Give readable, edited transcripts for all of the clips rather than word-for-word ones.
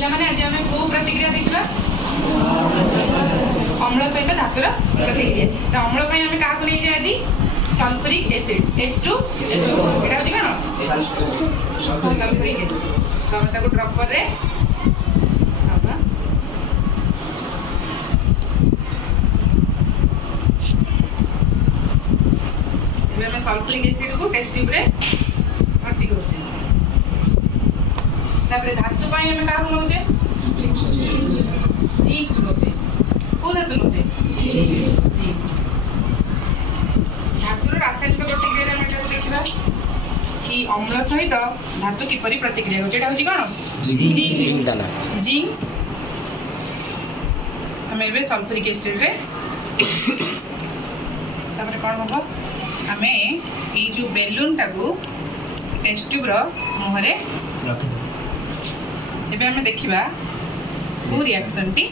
ପିଲାମାନେ ଆଜି ଆମେ କୋଉ ପ୍ରତିକ୍ରିୟା ଦେଖିବା? ଅମ୍ଳ ସହିତ ଧାତୁର ପ୍ରତିକ୍ରିୟା। ତ ଅମ୍ଳ ପାଇଁ ଆମେ କାହାକୁ ନେଇଛେ ଆଜି? Sulphuric acid H2SO4। ଏଟା ହଉଛି କଣ? Sulphuric acid. ତ ଆମେ ତାକୁ ଡ୍ରପରରେ ନବା। ଏବେ ଆମେ ସଲଫ୍ୟୁରିକ ଏସିଡ କୁ ଟେଷ୍ଟ ଟ୍ୟୁବରେ ଭର୍ତ୍ତି କରୁଛେ। ତାପରେ ଧାତୁ ପାଇଁ ଆମେ କାହାକୁ ନଉଛେ? ଜିଙ୍କ ନଉଛେ। କୋଉ ଧାତୁ ନଉଛେ? ଜିଙ୍କ। ଧାତୁର ରାସାୟନିକ ପ୍ରତିକ୍ରିୟାରେ ଆମେ ଏଟାକୁ ଦେଖିବା କି ଅମ୍ଳ ସହିତ ଧାତୁ କିପରି ପ୍ରତିକ୍ରିୟା କରୁଛି। ଏଟା ହଉଛି କଣ? ଜିଙ୍କ। ଆମେ ଏବେ ସଲଫ୍ୟୁରିକ ଏସିଡରେ ତାପରେ କଣ ହବ? ଆମେ ଏଇ ଯୋଉ ବେଲୁନଟାକୁ ଟେଷ୍ଟ ଟ୍ୟୁବର ମୁହଁରେ ଏବେ ଆମେ ଦେଖିବା କୋଉ ରିଆକ୍ସନଟି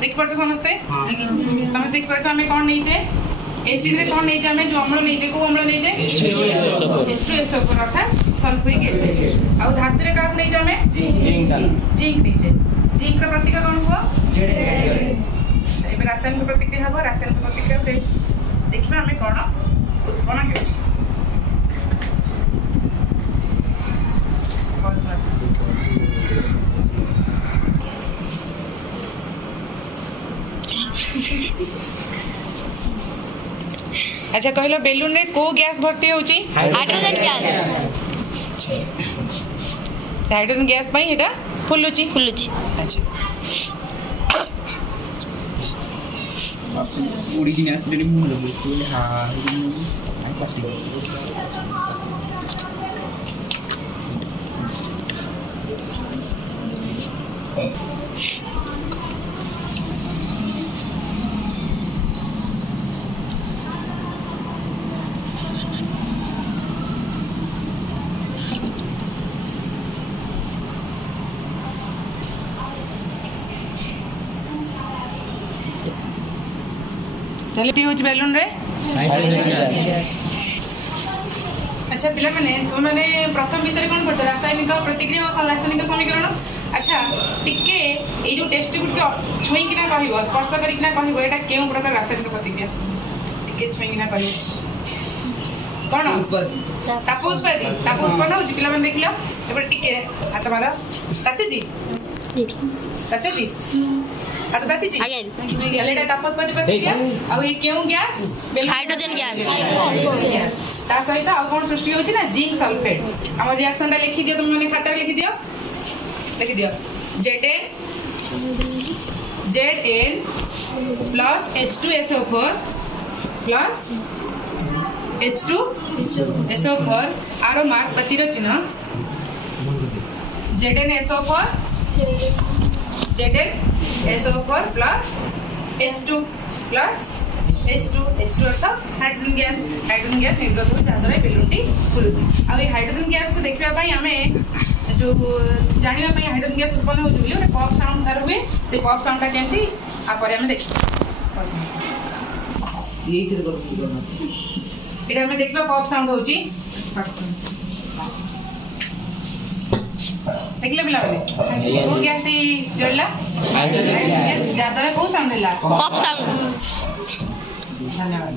ଦେଖିପାରୁଛ ସମସ୍ତେ? ସମସ୍ତେ ଦେଖିପାରୁଛ ଆମେ କଣ ନେଇଛେ? एसिड रे कौन नहीं जामे जो अम्ल नहीं जे को अम्ल नहीं जे H2SO4 अर्थात सल्फ्यूरिक एसिड। और धातु रे का नहीं जामे जिंक नहीं जे। जिंक रा प्रतिक्रिया कौन हुआ? अच्छा एबे रासायनिक प्रतिक्रिया हबो। रासायनिक प्रतिक्रिया रे देखिबा हमें कोन उत्पन्न होछ। अच्छा कहलो बेलून रे को गैस भर्ती होची? Hydrogen gas. हाइड्रोजन गैस पई एटा फुलुची। अच्छा उड़ी की गैस रे मुंह लगे हां आई पास चलिए होची बेलून रे अच्छा पिला माने तो माने प्रथम विषय कोन पड़ता? रासायनिक प्रतिक्रिया और रासायनिक समीकरण। अच्छा टिके ए जो टेस्ट ट्यूब के छुई किना कहबो स्पर्श करी किना कहबो एटा केउ प्रकार रासायनिक प्रतिक्रिया टिके छुई किना कहबो कोन ताप उत्पन्न होची। पिला माने देखिलो एबे टिके हाथ मारो ताते जी आता दाती जी आगे एटा ताप उत्पन्न प्रतिक्रिया और ये केउ गैस? Hydrogen gas. ता सहित आ कोन सृष्टि होची ना जिंक सल्फेट। हमर रिएक्शन ता लिखि दियो तुम माने खाता रे लिखि दियो Zn plus H2SO4 plus H2SO4 आरो मार्क प्रतिरो चिन्ह ZnSO4 plus H2 अर्थात हाइड्रोजन गैस निर्गत हो जहाँ द्वारा बेलूनटी फुलुची। आ हाइड्रोजन गैस को देखा आम जो जाना हाइड्रोजन गैस उत्पन्न हो गोटे पॉप साउंड तार हुए से पॉप साउंडटा केमती आम देखा ये देखा पॉप साउंड हो देखले पिला माने को गैस टी जड़ला जहाँ द्वारा को साउंड है पॉप साउंड। धन्यवाद।